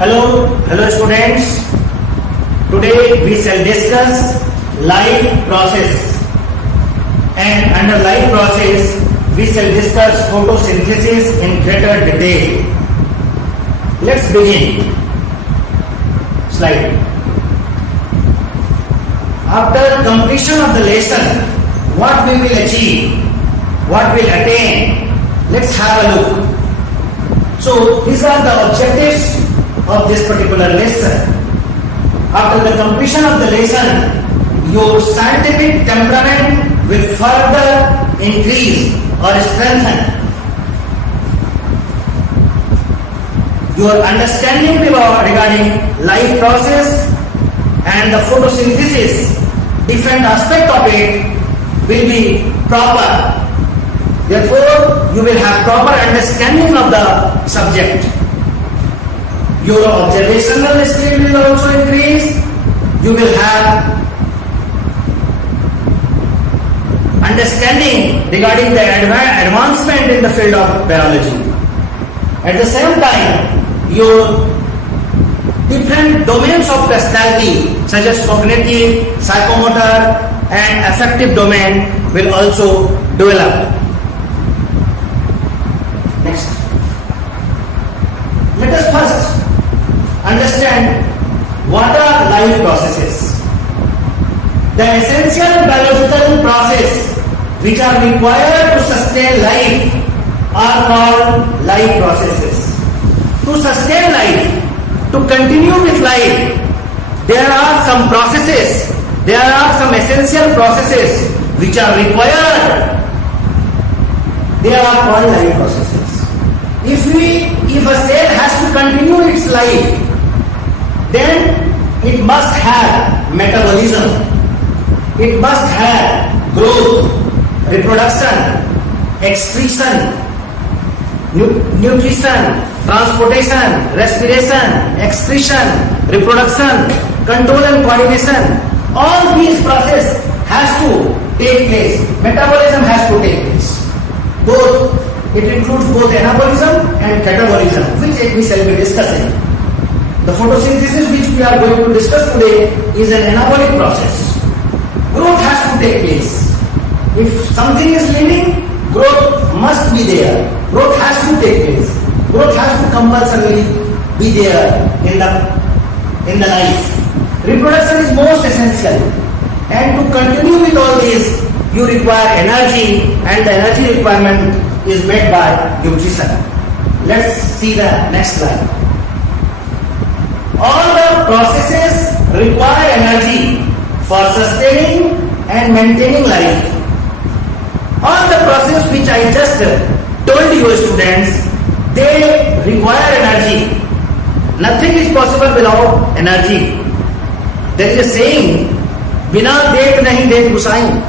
Hello students. Today we shall discuss life process, and under life process we shall discuss photosynthesis in greater detail. Let's begin. Slide. After completion of the lesson, what we will achieve, what we will attain, let's have a look. So these are the objectives of this particular lesson. After the completion of the lesson, your scientific temperament will further increase or strengthen. Your understanding regarding life process and the photosynthesis, different aspect of it, will be proper. Therefore, you will have proper understanding of the subject. Your observational skill will also increase. You will have understanding regarding the advancement in the field of biology. At the same time, your different domains of personality such as cognitive, psychomotor and affective domain will also develop. Next. Let us first understand what are life processes. The essential biological process which are required to sustain life are called life processes. To sustain life, to continue with life, there are some processes, there are some essential processes which are required. They are called life processes. If a cell has to continue its life, then it must have metabolism, it must have growth, reproduction, excretion, nutrition, transportation, respiration, excretion, reproduction, control and coordination. All these processes has to take place. Metabolism has to take place. It includes both anabolism and catabolism, which we shall be discussing. The photosynthesis which we are going to discuss today is an anabolic process. Growth has to take place. If something is living, growth must be there. Growth has to take place. Growth has to compulsorily be there in the life. Reproduction is most essential. And to continue with all this, you require energy, and the energy requirement is met by nutrition. Let's see the next slide. All the processes require energy for sustaining and maintaining life. All the processes which I just told you students, they require energy. Nothing is possible without energy. There is a saying, "Bina dekh nahi dekh gusain."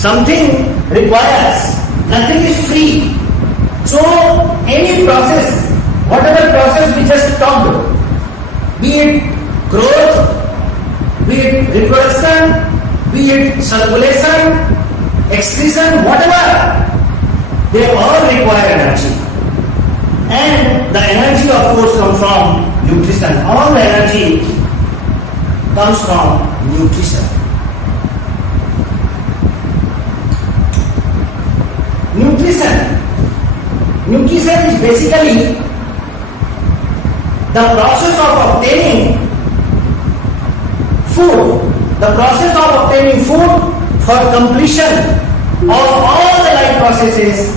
Something requires, nothing is free. So any process, whatever process we just talked, be it growth, be it reproduction, be it circulation, excretion, whatever, they all require energy. And the energy of course comes from nutrition. All the energy comes from nutrition. Nutrition is basically the process of obtaining food. The process of obtaining food for completion of all the life processes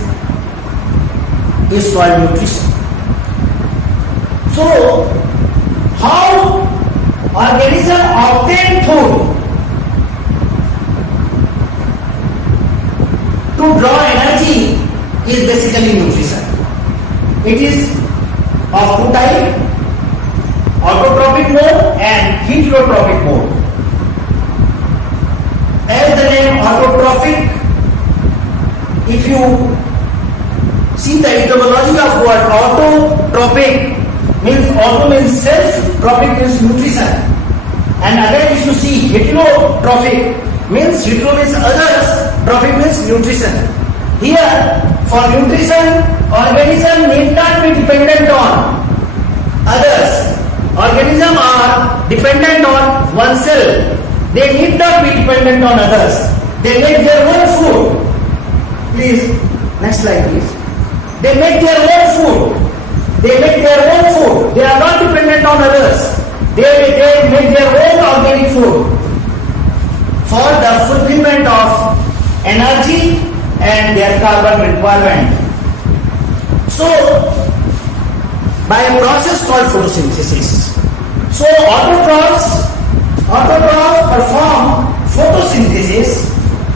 is called nutrition. So, how organism obtain food? To draw energy is basically nutrition. It is of two types, autotrophic mode and heterotrophic mode. As the name autotrophic, if you see the etymology of word autotrophic, means auto means self, trophic means nutrition. And again if you see heterotrophic, means hetero means others, trophic means nutrition. Here, for nutrition, organism need not be dependent on others. dependent on oneself. They need not be dependent on others. They make their own food. Please, next slide please. They make their own food. They make their own food. They are not dependent on others. They make their own organic food for the fulfillment of energy and their carbon requirement. So, by a process called photosynthesis. So, autotrophs perform photosynthesis,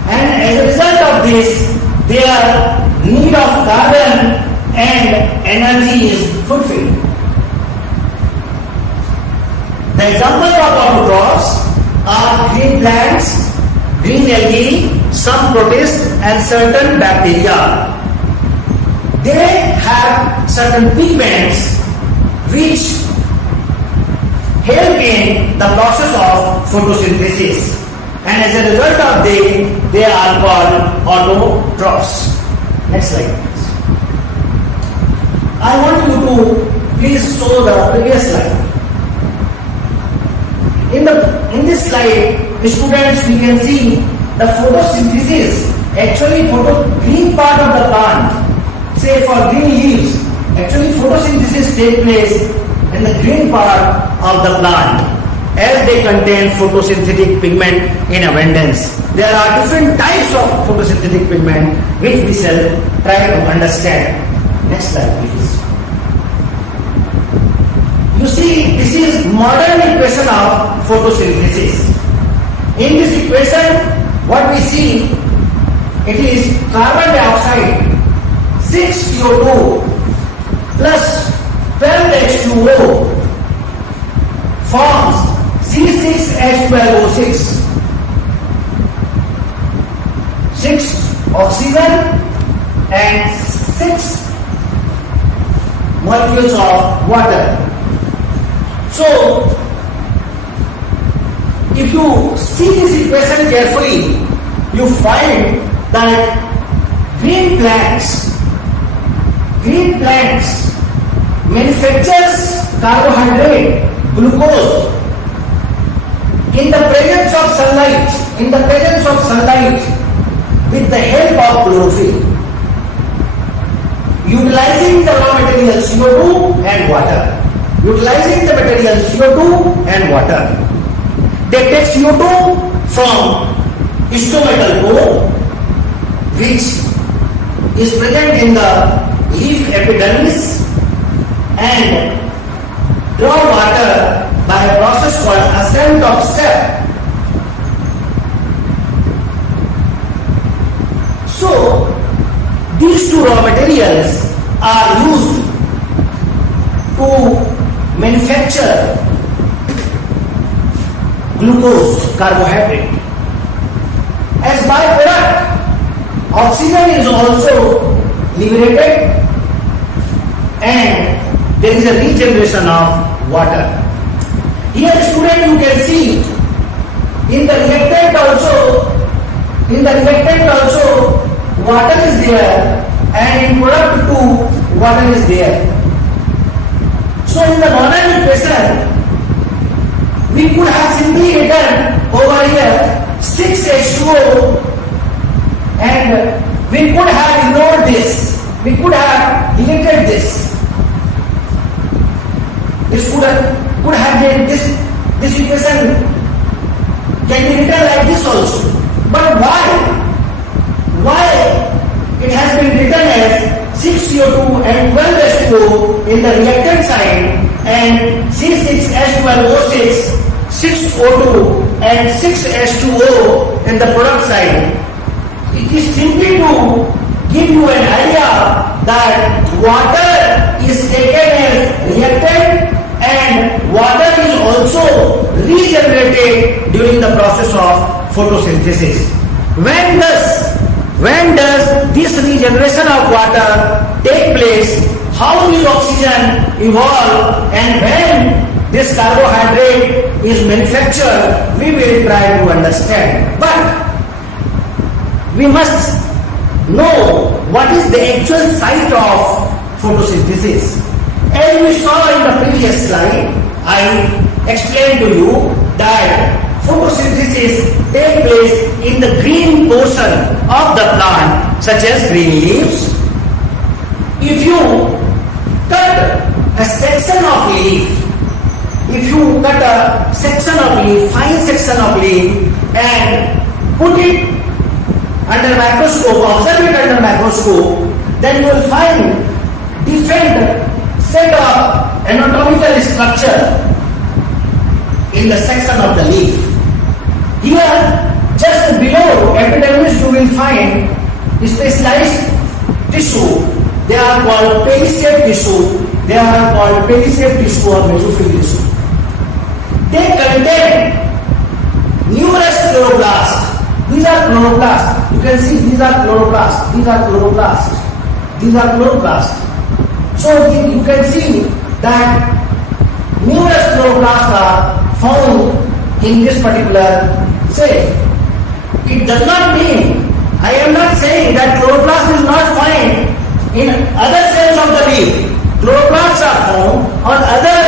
and as a result of this, their need of carbon and energy is fulfilled. The examples of autotrophs are green plants, green algae, some protists, and certain bacteria. They have certain pigments which help in the process of photosynthesis, and as a result of they are called autotrophs. Next slide please. I want you to please show the previous slide. In this slide, students, we can see the photosynthesis. Actually, green part of the plant, say for green leaves, actually photosynthesis takes place in the green part of the plant, as they contain photosynthetic pigment in abundance. There are different types of photosynthetic pigment which we shall try to understand. Next slide please. You see, this is modern equation of photosynthesis. In this equation, what we see, it is carbon dioxide 6CO2 plus 12H2O forms C6H12O6. 6 oxygen and 6 molecules of water. So, if you see this equation carefully, you find that green plants manufactures carbohydrate, glucose, in the presence of sunlight, with the help of chlorophyll, utilizing the raw material CO2 and water. They take CO2 from stomatal core, which is present in the leaf epidermis, and draw water by a process called ascent of sap. So, these two raw materials are used to manufacture glucose, carbohydrate. As byproduct, oxygen is also liberated, and there is a regeneration of water. Here, student, you can see in the reactant also water is there, and in product too water is there. So in the modern equation, we could have simply written over here 6H2O, and we could have ignored this. We could have deleted this. This could have been this equation can be written like this also. But why? Why it has been written as 6CO2 and 12H2O in the reactant side, and C6H12O6, 6O2 and 6H2O in the product side? It is simply to give you an idea that water is taken as reactant, and water is also regenerated during the process of photosynthesis. When does this regeneration of water take place? How will oxygen evolve? And when this carbohydrate is manufactured, we will try to understand. But we must know what is the actual site of photosynthesis. As we saw in the previous slide, I explain to you that photosynthesis takes place in the green portion of the plant, such as green leaves. If you cut a section of leaf, fine section of leaf, and put it under microscope, observe it under microscope, then you will find different set of anatomical structure in the section of the leaf. Here, just below epidermis, you will find specialized tissue. They are called palisade tissue. Or mesophyll tissue. They contain numerous chloroplasts. These are chloroplasts. You can see these are chloroplasts. So you can see that numerous chloroplasts are found in this particular cell. It does not mean, I am not saying that chloroplast is not found in other cells of the leaf. Chloroplasts are found on other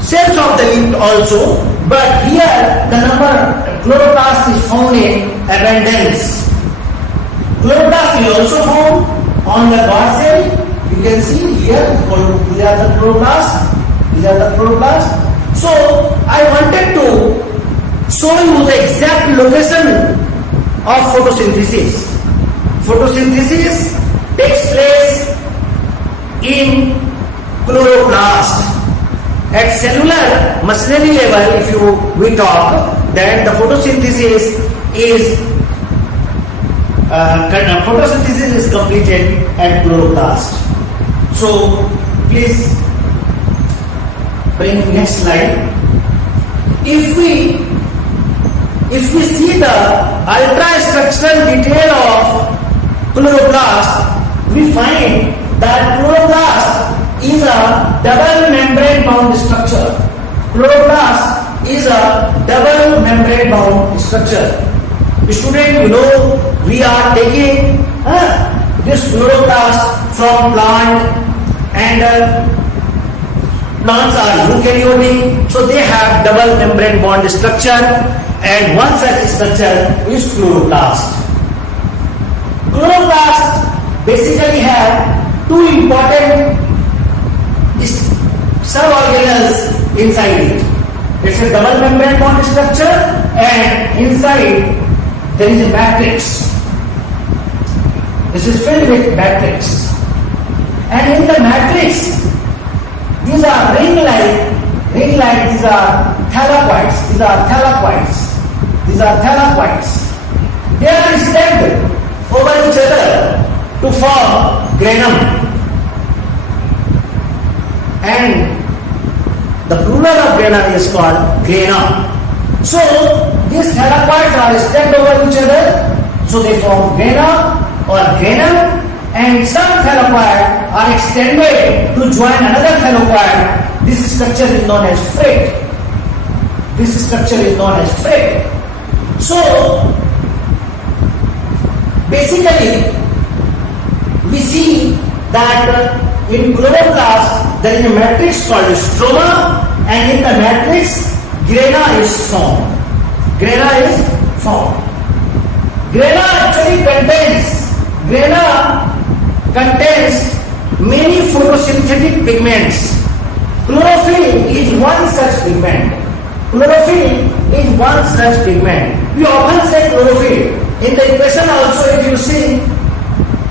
cells of the leaf also, but here the number chloroplast is found in abundance. Chloroplast is also found on the bud cell. You can see here, these are the chloroplasts. So I wanted to show you the exact location of photosynthesis. Photosynthesis takes place in chloroplast. At cellular machinery level, if we talk, then the photosynthesis is completed at chloroplast. So please bring next slide. If we see the ultrastructural detail of chloroplast, we find that chloroplast is a double membrane bound structure. Student, we are taking this chloroplast from plant, and plants are eukaryotic, so they have double membrane bond structure, and one such structure is chloroplast. Chloroplast basically have two important suborganelles inside it. It's a double membrane bond structure, and inside there is a matrix. This is filled with matrix, and in the matrix these are ring-like. These are thylakoids. They are stacked over each other to form granum, and the plural of grana is called grana. So these thylakoids are stacked over each other, so they form grana or granum, and some thylakoids are extended to join another thylakoid. This structure is known as fruit. So basically we see that in chloroplast there is a matrix called stroma, and in the matrix grana is formed. Grana actually contains many photosynthetic pigments. Chlorophyll is one such pigment. We often say chlorophyll. In the equation also, if you see,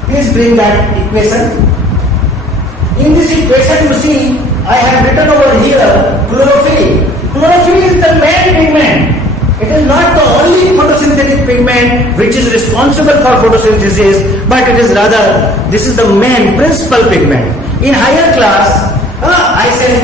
please bring that equation. In this equation you see, I have written over here chlorophyll. Chlorophyll is the main pigment. It is not the only photosynthetic pigment which is responsible for photosynthesis, but it is rather, this is the main principal pigment. In higher class, I shall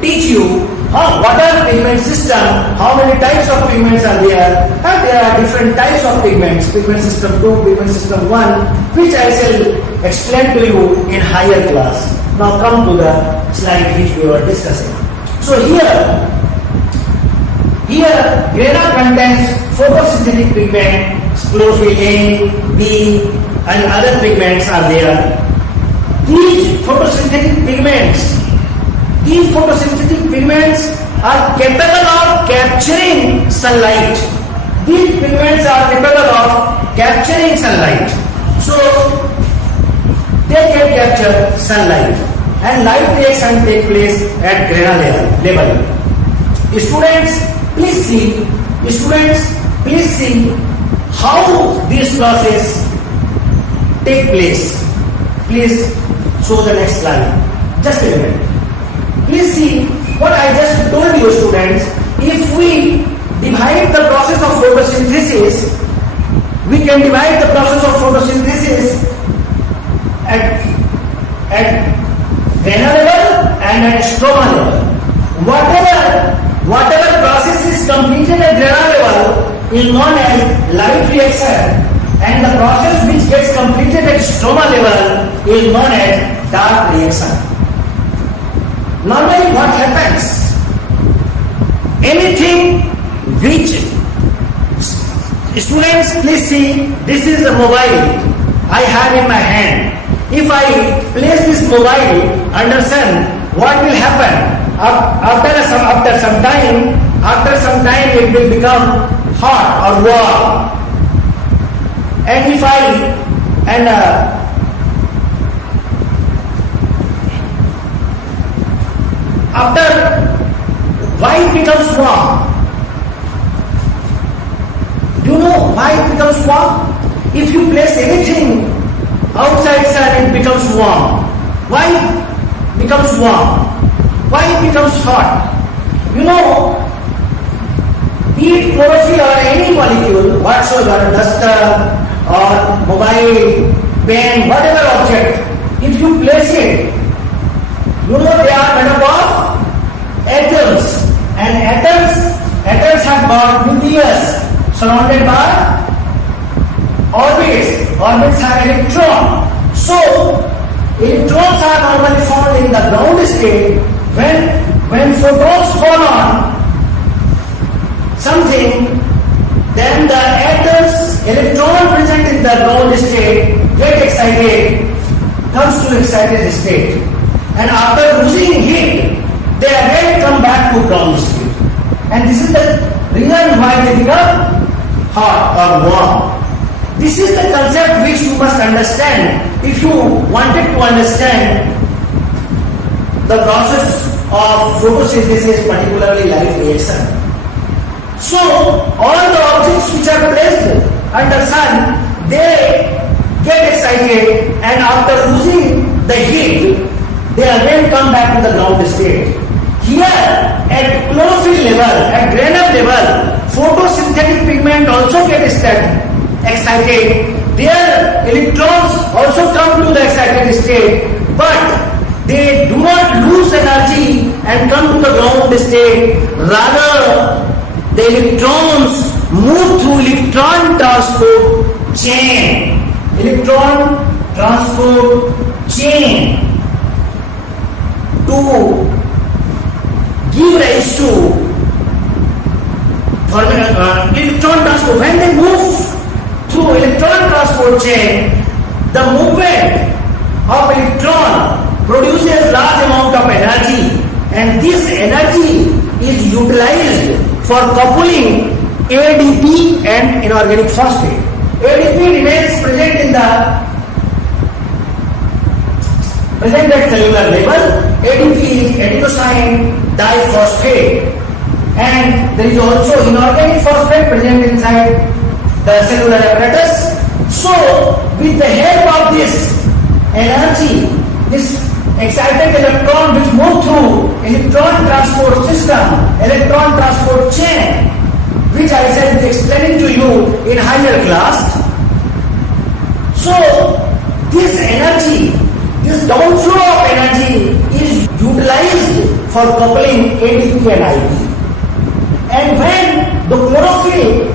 teach you water pigment system, how many types of pigments are there. There are different types of pigments, pigment system 2, pigment system 1, which I shall explain to you in higher class. Now come to the slide which we were discussing. So here grana contains photosynthetic pigment, chlorophyll A, B, and other pigments are there. These photosynthetic pigments are capable of capturing sunlight. These pigments are capable of capturing sunlight. So they can capture sunlight and light reaction take place at granular level. Students, please see. Students, please see how this process take place. Please show the next slide. Just a minute. Please see what I just told you, students. If we divide the process of photosynthesis, we can divide the process of photosynthesis at granular level and at stroma level. Whatever process is completed at granular level is known as light reaction, and the process which gets completed at stroma level is known as dark reaction. Normally what happens? Anything which, students please see, this is a mobile I have in my hand. If I place this mobile under sun, what will happen? After some time it will become hot or warm. And if why it becomes warm? Do you know why it becomes warm? If you place anything outside sun, it becomes warm. Why it becomes warm? Why it becomes hot? You know, be it chlorophyll or any molecule whatsoever, duster or mobile, pen, whatever object, if you place it, you know they are made up of atoms, and atoms have got nucleus surrounded by orbits. Orbits have electron. So electrons are normally found in the ground state. When photons fall on something, then the atoms, electron present in the ground state get excited, comes to excited state, and after losing heat, they again come back to ground state. And this is the reason why they become hot or warm. This is the concept which you must understand if you wanted to understand the process of photosynthesis, particularly light reaction. So all the objects which are placed under sun, they get excited, and after losing the heat, they again come back to the ground state. Here at chlorophyll level, at granular level, photosynthetic pigment also get excited. Their electrons also come to the excited state, but they do not lose energy and come to the ground state. Rather, the electrons move through electron transport chain. Electron transport chain to give rise to electron transport. When they move through electron transport chain, the movement of electron produces large amount of energy, and this energy is utilized for coupling ADP and inorganic phosphate. ADP remains present at cellular level. ADP is adenosine diphosphate, and there is also inorganic phosphate present inside the cellular apparatus. So, with the help of this energy, this excited electron which move through electron transport system, electron transport chain, which I said explaining to you in higher class. So this energy, this downflow of energy is utilized for coupling ADP and IP. And when the chlorophyll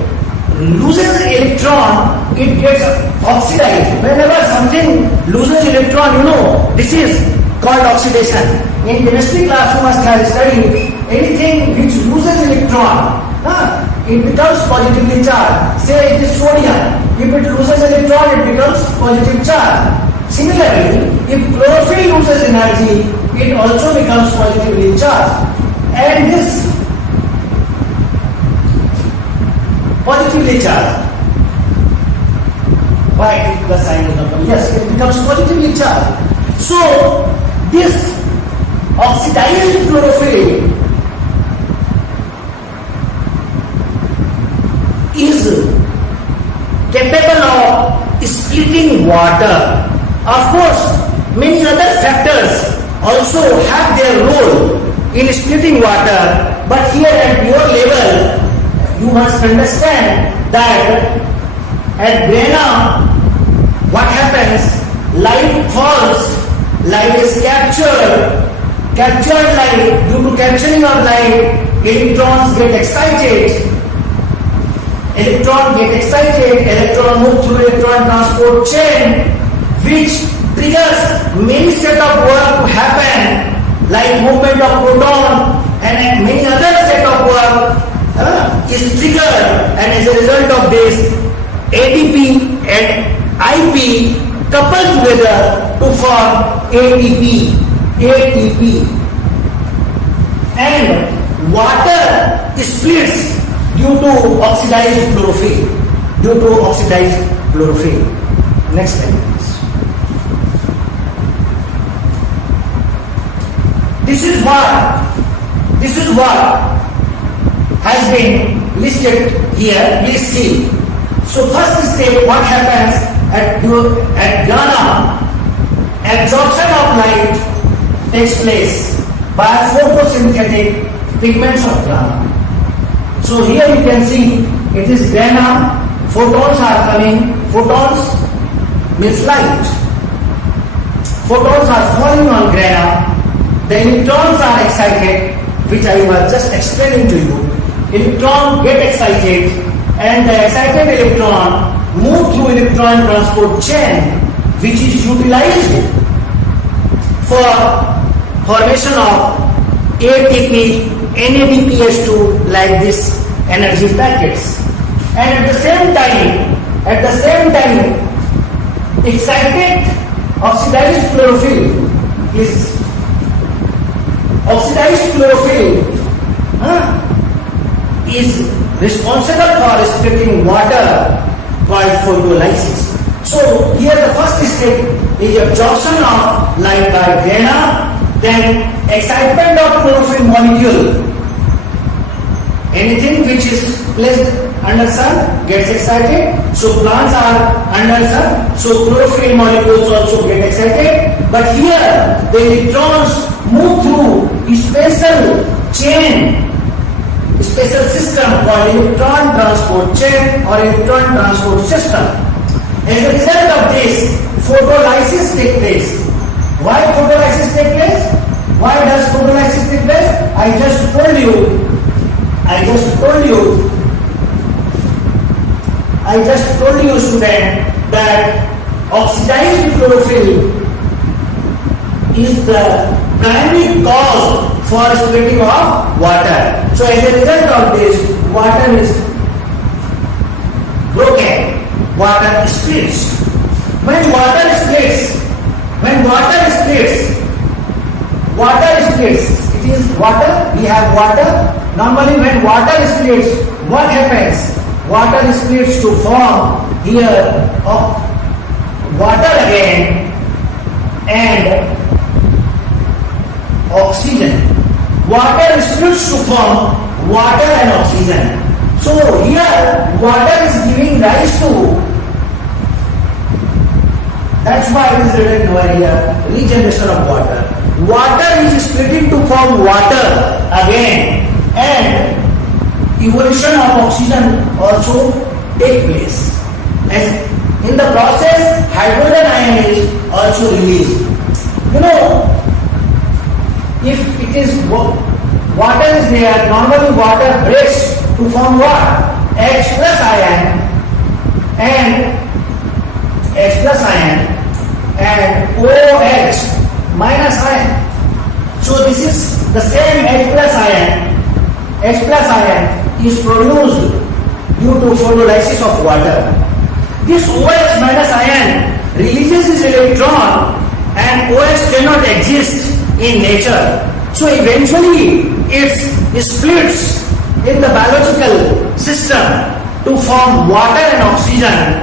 loses electron, it gets oxidized. Whenever something loses electron, you know, this is called oxidation. In chemistry class you must have studied anything which loses electron, it becomes positively charged. Say it is sodium. If it loses electron, it becomes positive charge. Similarly, if chlorophyll loses energy, it also becomes positively charged. And this positively charged. Why the sign is not? Yes, it becomes positively charged. So this oxidized chlorophyll is capable of splitting water. Of course, many other factors also have their role in splitting water, but here at your level, you must understand that at Grena, what happens? Light falls, light is captured light. Due to capturing of light, electrons get excited. Electron move through electron transport chain, which triggers many set of work to happen, like movement of proton and many other set of work is triggered, and as a result of this, ADP and IP couple together to form ATP. And water splits due to oxidized chlorophyll. Next slide, please. This is what has been listed here. Please see. So first step, what happens at Ghana? Absorption of light takes place by photosynthetic pigments of Ghana. So here you can see it is Ghana. Photons are coming. Photons means light. Photons are falling on Ghana. The electrons are excited, which I was just explaining to you. Electron get excited, and the excited electron move through electron transport chain, which is utilized for formation of ATP, NADPH2, like this energy packets. And at the same time, excited oxidized chlorophyll is responsible for splitting water, called photolysis. So here the first step is absorption of light by Grena, then excitement of chlorophyll molecule. Anything which is placed under sun gets excited. So plants are under sun, so chlorophyll molecules also get excited. But here the electrons move through a special system called electron transport chain or electron transport system. As a result of this, photolysis takes place. Why photolysis takes place? Why does photolysis take place? I just told you, student, that oxidized chlorophyll is the primary cause for splitting of water. So as a result of this, water is broken, water splits. When water splits, it is water, we have water. Normally when water splits, what happens? Water splits to form here of water again and oxygen. Water splits to form water and oxygen. So here water is giving rise to, that's why it is written over here, regeneration of water. Water is splitting to form water again, and evolution of oxygen also take place. And in the process, hydrogen ion is also released. You know, if it is water is there, normally water breaks to form what? H plus ion and OH minus ion. So this is the same H plus ion. H plus ion is produced due to photolysis of water. This OH minus ion releases this electron, and OH cannot exist in nature. So eventually it splits in the biological system, to form water and oxygen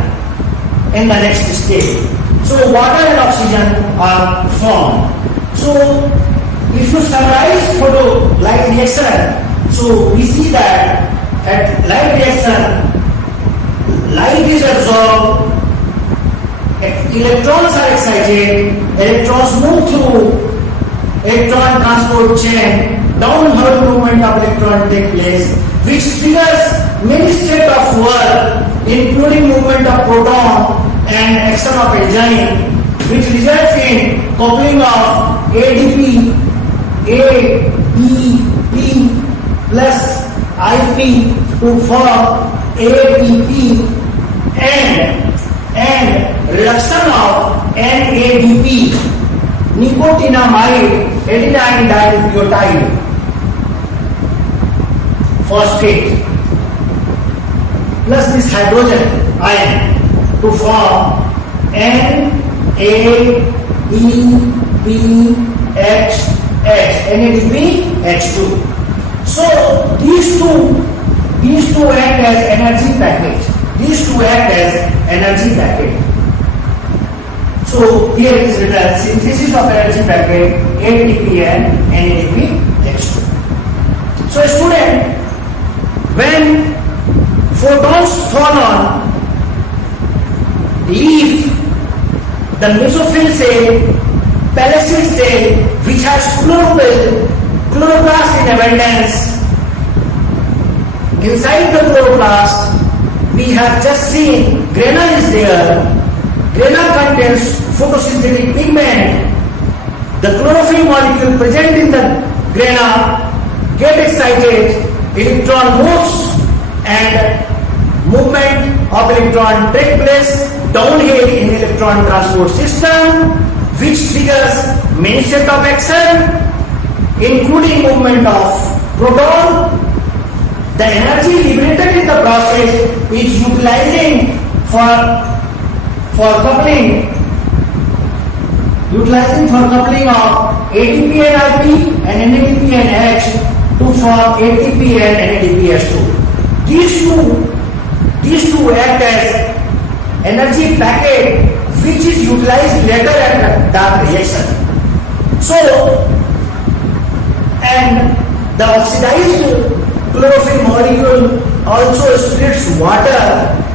in the next stage. So water and oxygen are formed. So if you summarize photo light reaction, so we see that at light reaction, light is absorbed, electrons are excited, electrons move through electron transport chain, downward movement of electron take place, which triggers many steps of work, including movement of proton and action of enzyme, which results in coupling of ADP, ADP plus IP to form ATP and reduction of NADP, nicotinamide adenine dinucleotide phosphate plus this hydrogen ion to form NADPH2. So these two act as energy package. So here it is written synthesis of energy packet ATP and NADPH2. So student, when photons fall on leaf, the mesophyll cell, palisade cell, which has chloroplast in abundance, inside the chloroplast we have just seen grana is there. Grana contains photosynthetic pigment. The chlorophyll molecule present in the grana get excited, electron moves and movement of electron take place downhill in electron transport system, which triggers many set of action, including movement of proton. The energy liberated in the process is utilizing for coupling of ATP and IP and NADP and H to form ATP and NADPH2. These two act as energy packet which is utilized later at dark reaction. So, and the oxidized chlorophyll molecule also splits water,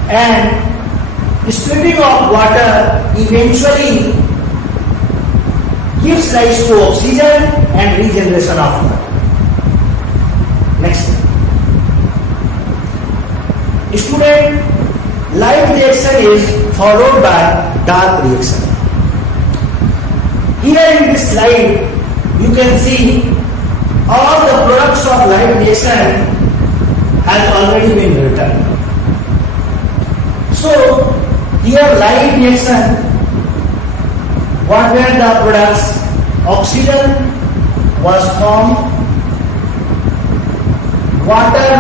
and splitting of water eventually gives rise to oxygen and regeneration of water. Next. Student, light reaction is followed by dark reaction. Here in this slide, you can see all the products of light reaction has already been written. So, here light reaction, what were the products? Oxygen was formed, water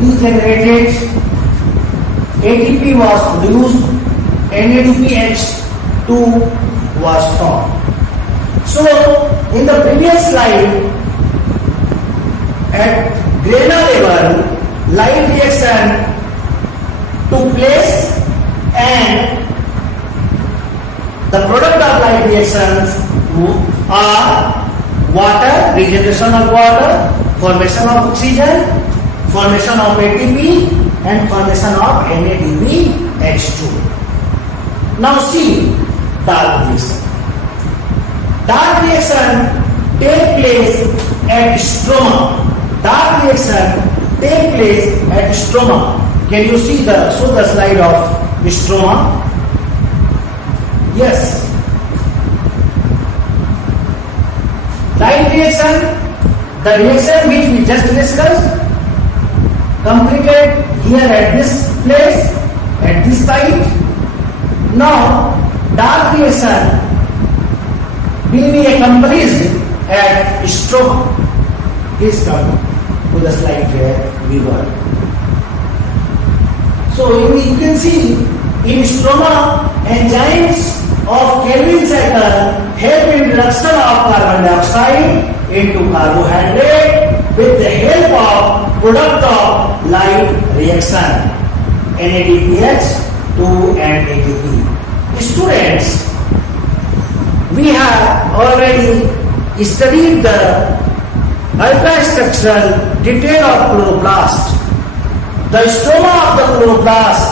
regenerated, ATP was produced, NADPH2 was formed. So, in the previous slide, at grana level, light reaction took place and the product of light reactions are water, regeneration of water, formation of oxygen, formation of ATP and formation of NADPH2. Now see dark reaction. Dark reaction take place at stroma. Dark reaction take place at stroma. Can you see the slide of stroma? Yes. Light reaction, the reaction which we just discussed, completed here at this place, at this site. Now, dark reaction will be accomplished at stroma. Please come to the slide where we were. So you can see in stroma, enzymes of Calvin cycle help in reduction of carbon dioxide into carbohydrate with the help of product of light reaction NADPH2 and ATP. Students, we have already studied the ultrastructural detail of chloroplast. The stroma of the chloroplast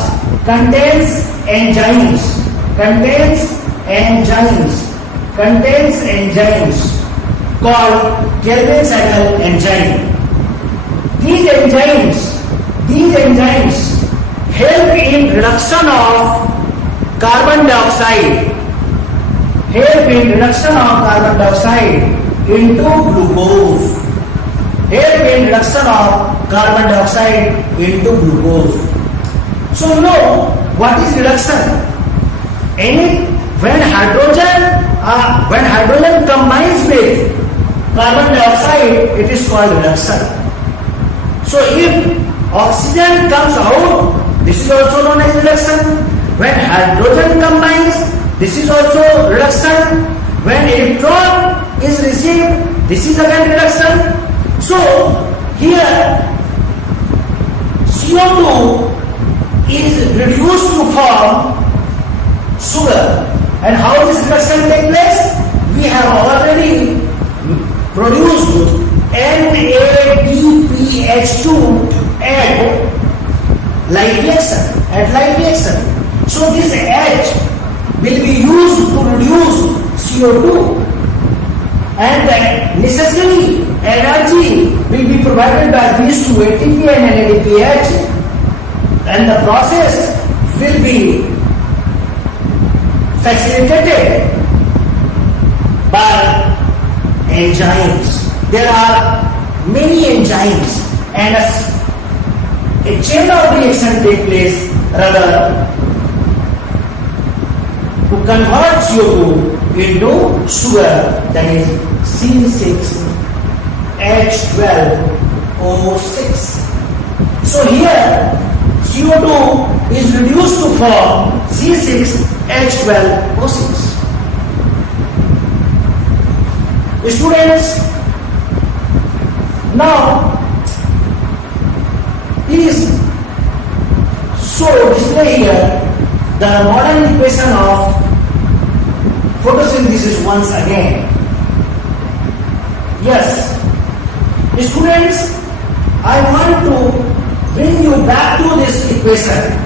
contains enzymes called Calvin cycle enzyme. These enzymes help in reduction of carbon dioxide into glucose. So you know what is reduction? When hydrogen combines with carbon dioxide, it is called reduction. So if oxygen comes out, this is also known as reduction. When hydrogen combines, this is also reduction. When electron is received, this is again reduction. So here CO2 is reduced to form sugar. And how this reduction take place? We have already produced NADPH2 at light reaction. So this H will be used to reduce CO2, and the necessary energy will be provided by these two, ATP and NADPH, and the process will be facilitated by enzymes. There are many enzymes, and a chain of reaction takes place rather to convert CO2 into sugar, that is C6H12O6. So here CO2 is reduced to form C6H12O6. Students, now please display here the modern equation of photosynthesis once again. Yes, students, I want to bring you back to this equation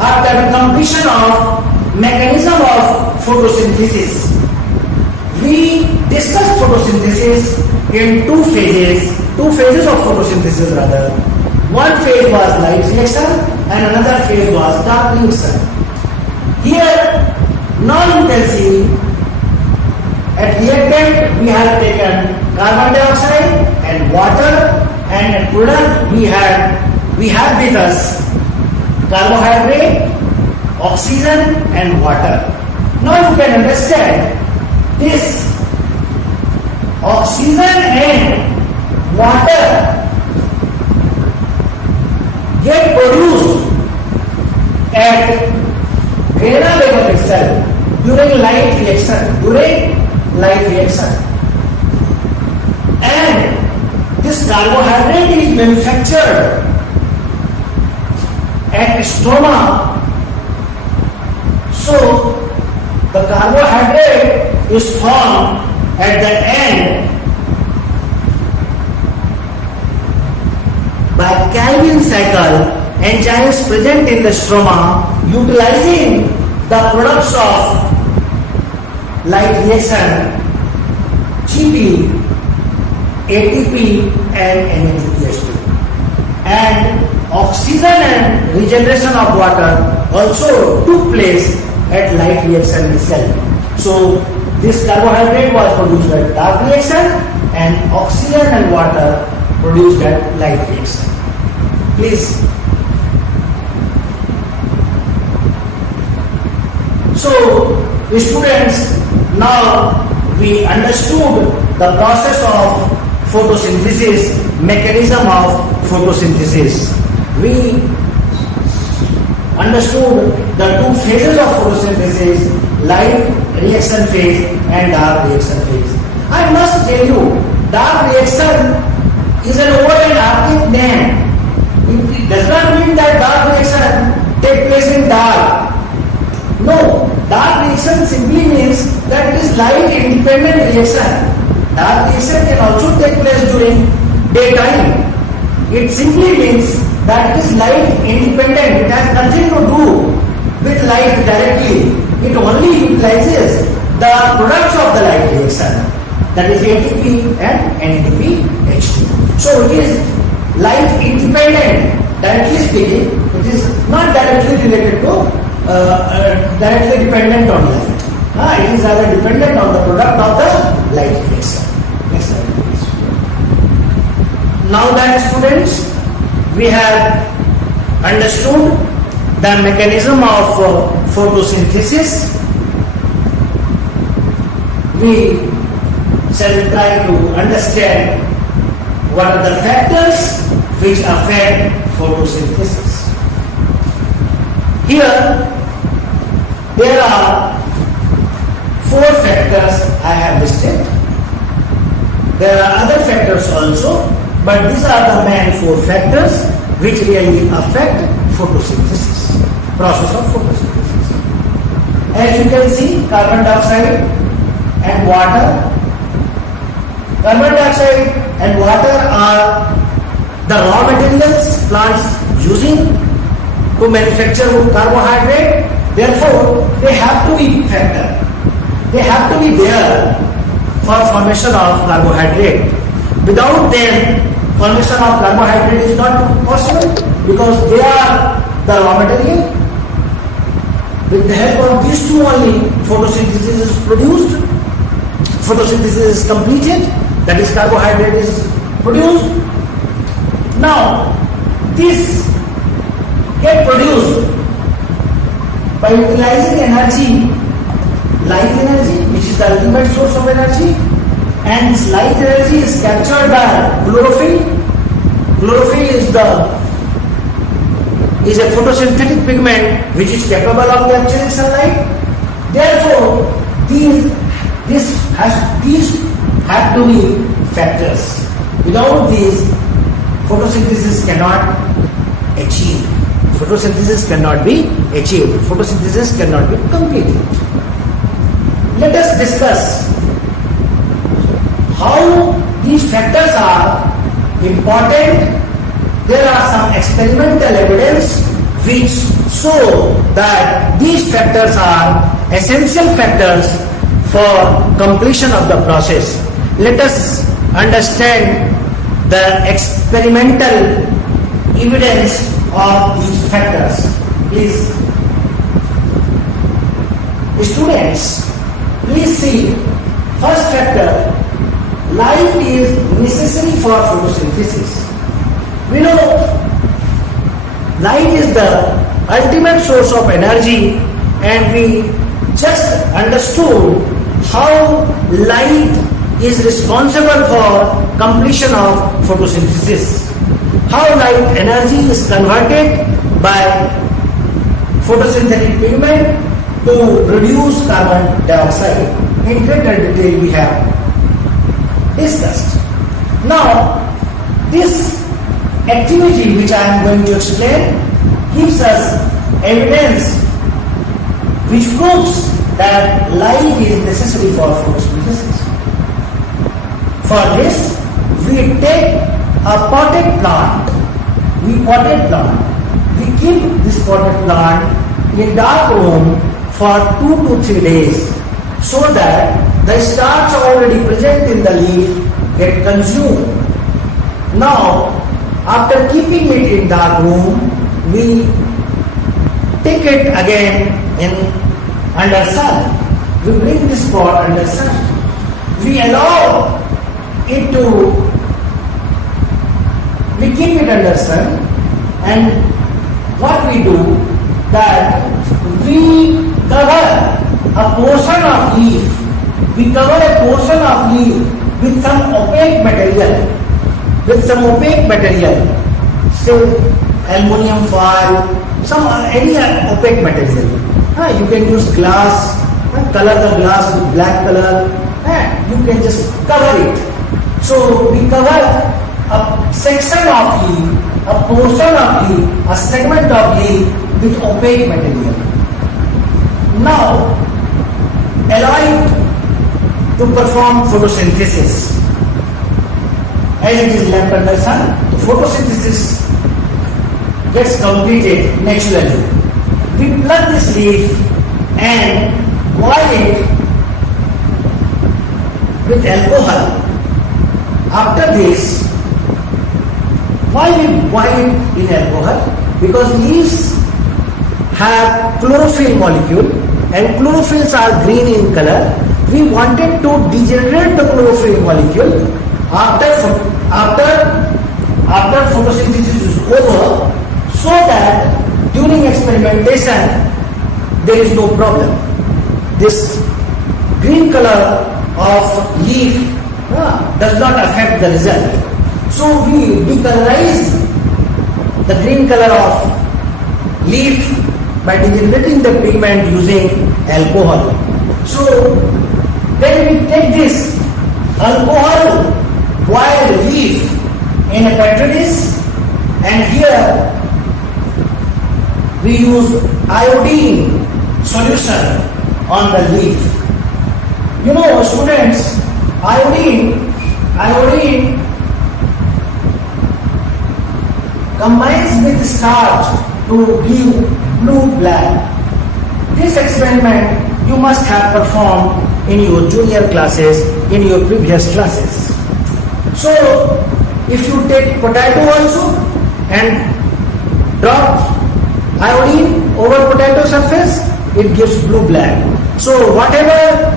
after completion of mechanism of photosynthesis. We discussed photosynthesis in two phases of photosynthesis rather. One phase was light reaction and another phase was dark reaction. Here, now you can see at reactant we have taken carbon dioxide and water, and at product we have with us carbohydrate, oxygen and water. Now you can understand this oxygen and water get produced at Vena level itself during light reaction. And this carbohydrate is manufactured at stroma. So the carbohydrate is formed at the end by Calvin cycle enzymes present in the stroma utilizing the products of light reaction GP, ATP and NADPH2. And oxygen and regeneration of water also took place at light reaction itself. So this carbohydrate was produced at dark reaction and oxygen and water produced at light reaction. Please. So students, now we understood the process of photosynthesis, mechanism of photosynthesis. We understood the two phases of photosynthesis, light reaction phase and dark reaction phase. I must tell you, dark reaction is an reaction simply means that it is light independent reaction. Dark reaction can also take place during daytime. It simply means that it is light independent. It has nothing to do with light directly. It only utilizes the products of the light reaction, that is ATP and NADPH2. So it is light independent. Directly speaking, it is not directly related to directly dependent on light. It is rather dependent on the product of the light reaction. Next slide, please. Now that, students, we have understood the mechanism of photosynthesis, we shall try to understand what are the factors which affect photosynthesis. Here, there are 4 factors I have listed. There are other factors also, but these are the main 4 factors which really affect photosynthesis, process of photosynthesis. As you can see, carbon dioxide and water. Carbon dioxide and water are the raw materials plants using to manufacture carbohydrate. Therefore, they have to be factor. They have to be there for formation of carbohydrate. Without them, formation of carbohydrate is not possible because they are the raw material. With the help of these two only, photosynthesis is produced, photosynthesis is completed, that is carbohydrate is produced. Now, this get produced by utilizing energy, light energy, which is the ultimate source of energy, and this light energy is captured by chlorophyll. Chlorophyll is a photosynthetic pigment which is capable of capturing sunlight. Therefore, these have to be factors. Without these, photosynthesis cannot achieve. Photosynthesis cannot be achieved. Photosynthesis cannot be completed. Let us discuss how these factors are important. There are some experimental evidence which show that these factors are essential factors for completion of the process. Let us understand the experimental evidence of these factors. Please, students, please see. First factor, light is necessary for photosynthesis. We know light is the ultimate source of energy, and we just understood how light is responsible for completion of photosynthesis. How light energy is converted by photosynthetic pigment to reduce carbon dioxide. In greater detail we have discussed. Now, this activity which I am going to explain gives us evidence which proves that light is necessary for photosynthesis. For this, we take a potted plant. We keep this potted plant in dark room for 2 to 3 days so that the starch already present in the leaf get consumed. Now, after keeping it in dark room, we take it again in under sun. We bring this pot under sun. We allow it to, we keep it under sun, and what we do that we cover a portion of leaf. We cover a portion of leaf with some opaque material. Say aluminium foil, any opaque material. You can use glass, color the glass with black color, and you can just cover it. So we cover a section of leaf, a portion of leaf, a segment of leaf with opaque material. Now, alloy to perform photosynthesis. As it is left under sun, the photosynthesis gets completed naturally. We plug this leaf and boil it with alcohol. After this, why we boil it in alcohol? Because leaves have chlorophyll molecule and chlorophylls are green in color. We wanted to degenerate the chlorophyll molecule after photosynthesis is over, so that during experimentation there is no problem. This green color of leaf does not affect the result. So we decolorize the green color of leaf by degenerating the pigment using alcohol. So then we take this alcohol boiled leaf in a petri dish, and here we use iodine solution on the leaf. You know, students, iodine combines with starch to give blue-black. This experiment you must have performed in your junior classes, in your previous classes. So, if you take potato also and drop iodine over potato surface, it gives blue-black. So, whatever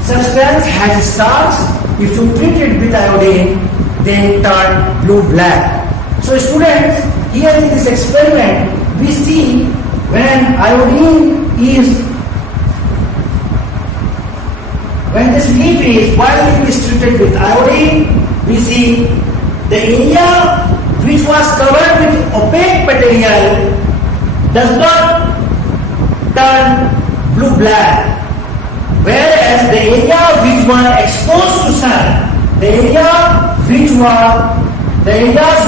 substance has starch, if you treat it with iodine, they turn blue-black. So, students, here in this experiment, we see when this leaf is, while it is treated with iodine, we see the area which was covered with opaque material does not turn blue-black, whereas the area which were exposed to sun, the areas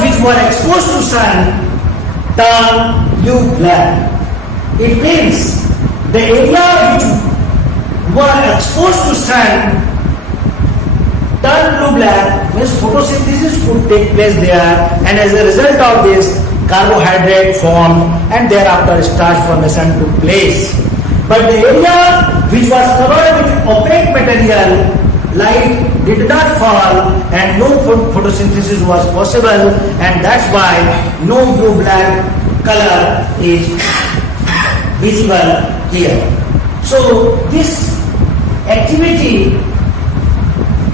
which were exposed to sun turn blue-black. It means the area which were exposed to sun turn blue-black, means photosynthesis could take place there, and as a result of this, carbohydrate formed and thereafter starch formation took place. But the area which was covered with opaque material, light did not fall and no photosynthesis was possible, and that's why no blue-black color is visible here. So this activity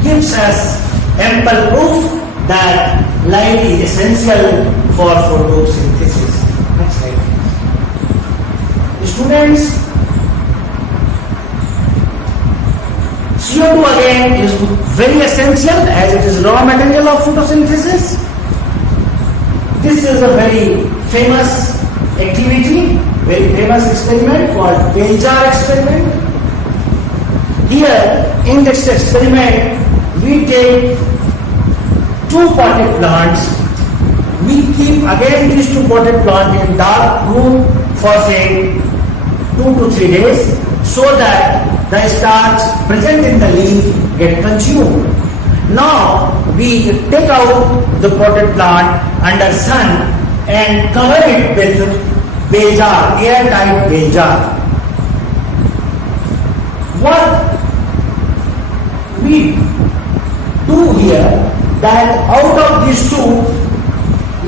gives us ample proof that light is essential for photosynthesis. Next slide. Students, CO2 again is very essential as it is raw material of photosynthesis. This is a very famous activity, very famous experiment called bell jar experiment. Here in this experiment, we take two potted plants. We keep again these two potted plants in dark room for say 2 to 3 days, so that the starch present in the leaf get consumed. Now we take out the potted plant under sun and cover it with bell jar, airtight bell jar. What we do here, that out of these two,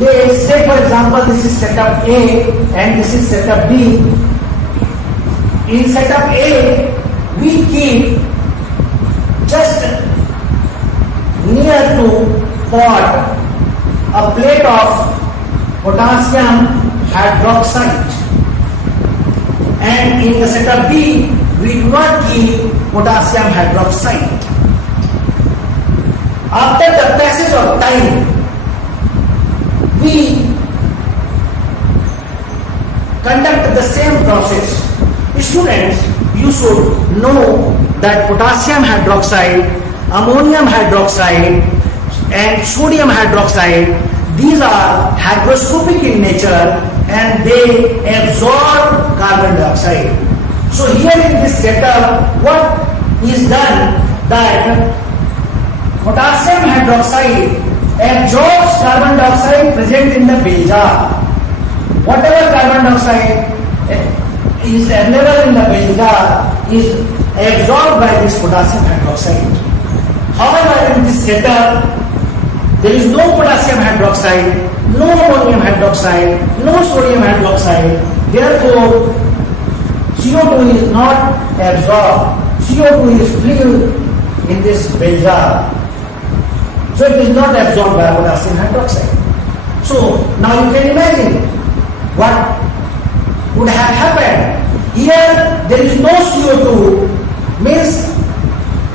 let's say for example this is setup A and this is setup B. In setup A, we keep just near to pot a plate of potassium hydroxide, and in the setup B, we do not keep potassium hydroxide. After the passage of time, we conduct the same process. Students, you should know that potassium hydroxide, ammonium hydroxide and sodium hydroxide, these are hygroscopic in nature and they absorb carbon dioxide. So here in this setup, what is done that potassium hydroxide absorbs carbon dioxide present in the bell jar. Whatever carbon dioxide is available in the bell jar is absorbed by this potassium hydroxide. However, in this setup, there is no potassium hydroxide, no ammonium hydroxide, no sodium hydroxide. Therefore, CO2 is not absorbed. CO2 is filled in this bell jar. So it is not absorbed by potassium hydroxide. So now you can imagine what would have happened. Here there is no CO2, means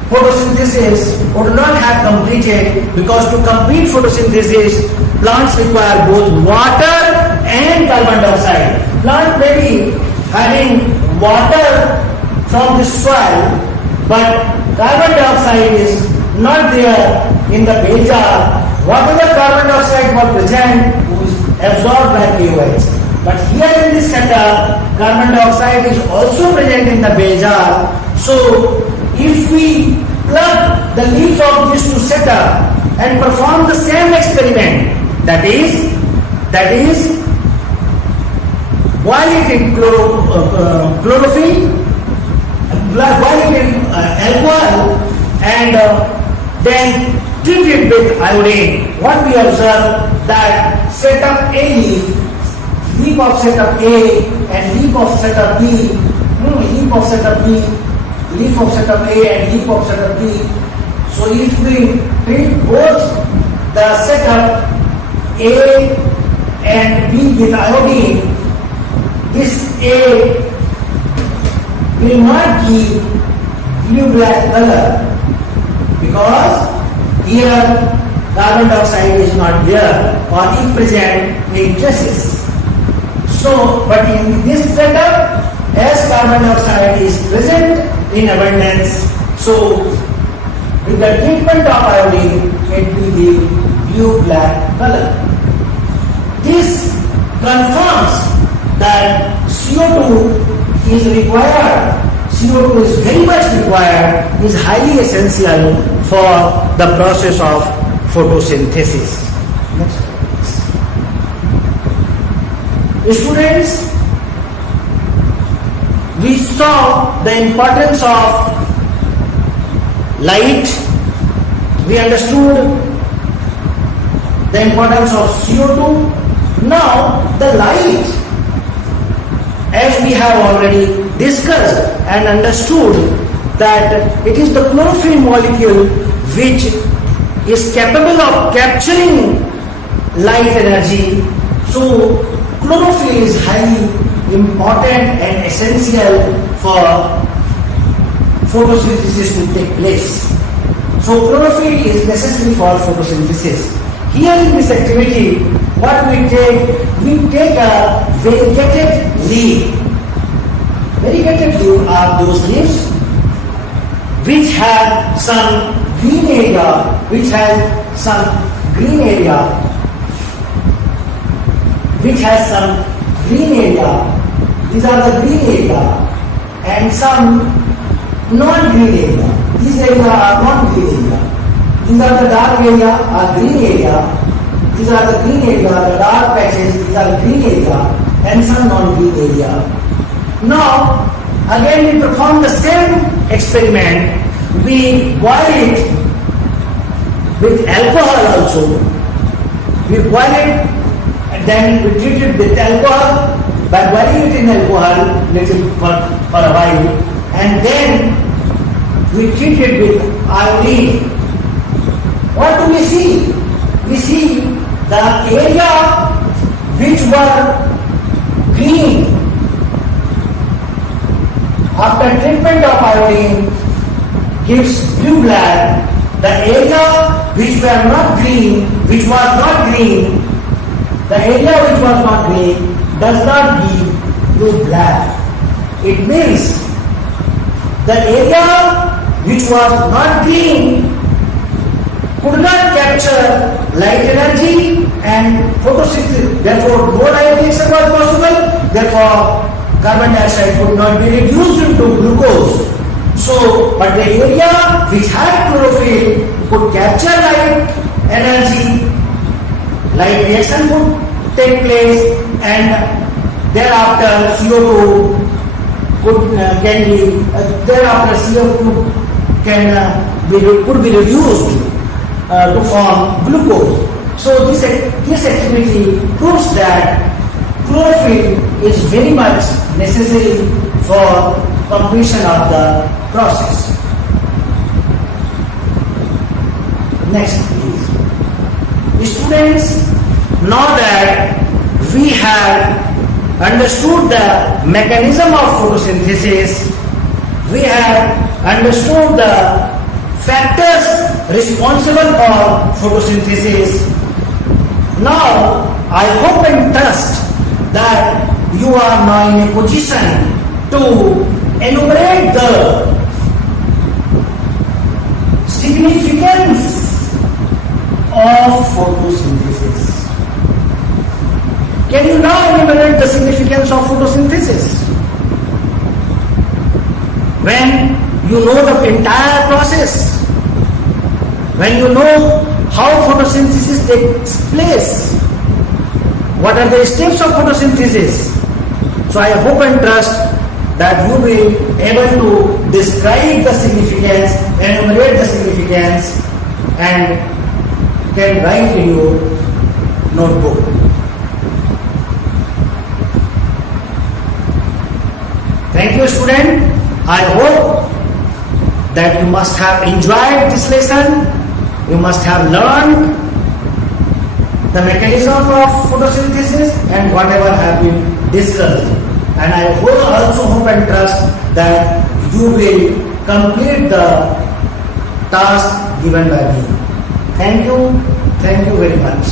photosynthesis would not have completed, because to complete photosynthesis plants require both water and carbon dioxide. Plant may be having water from the soil, but carbon dioxide is not there in the bell jar. Whatever carbon dioxide was present was absorbed by KOH. But here in this setup, carbon dioxide is also present in the bell jar. So if we plug the leaves of these two setup and perform the same experiment, that is boil it in chlorophyll, boil it in alcohol, and then treat it with iodine. What we observe that setup A leaf of setup A and leaf of setup B, leaf of setup B, leaf of setup A and leaf of setup B. So if we treat both the setup A and B with iodine, this A will not give blue-black color, because here carbon dioxide is not there or if present in traces. So, but in this setup, as carbon dioxide is present in abundance, so with the treatment of iodine, it will be blue-black color. This confirms that CO2 is required. CO2 is very much required, is highly essential for the process of photosynthesis. Next. Students, we saw the importance of light. We understood the importance of CO2. Now, the light, as we have already discussed and understood, that it is the chlorophyll molecule which is capable of capturing light energy. So, chlorophyll is highly important and essential for photosynthesis to take place. So chlorophyll is necessary for photosynthesis. Here in this activity, what we take a variegated leaf. Variegated leaves are those leaves which have some green area, These are the green area, and some non-green area. These areas are non-green area. These are the dark area are green area. These are the green area, the dark patches, these are green area, and some non-green area. Now, again we perform the same experiment. We boil it with alcohol also. We boil it and then we treat it with alcohol by boiling it in alcohol little for a while, and then we treat it with iodine. What do we see? We see the area which were green after treatment of iodine gives blue-black. The area which were not green, which was not green, the area which was not green does not give blue-black. It means the area which was not green could not capture light energy and photosynthesis. Therefore, no light reaction was possible. Therefore, carbon dioxide could not be reduced into glucose. So, but the area which had chlorophyll could capture light energy, light reaction would take place, and thereafter CO2 could be reduced to form glucose. So this activity proves that chlorophyll is very much necessary for completion of the process. Next, please. Students, now that we have understood the mechanism of photosynthesis, we have understood the factors responsible for photosynthesis. Now, I hope and trust that you are now in a position to enumerate the significance of photosynthesis. Can you now enumerate the significance of photosynthesis? When you know the entire process, when you know how photosynthesis takes place, what are the steps of photosynthesis? So I hope and trust that you will be able to describe the significance, enumerate the significance, and can write in your notebook. Thank you, student. I hope that you must have enjoyed this lesson. You must have learned the mechanism of photosynthesis and whatever have been discussed. And I also hope and trust that you will complete the task given by me. Thank you very much.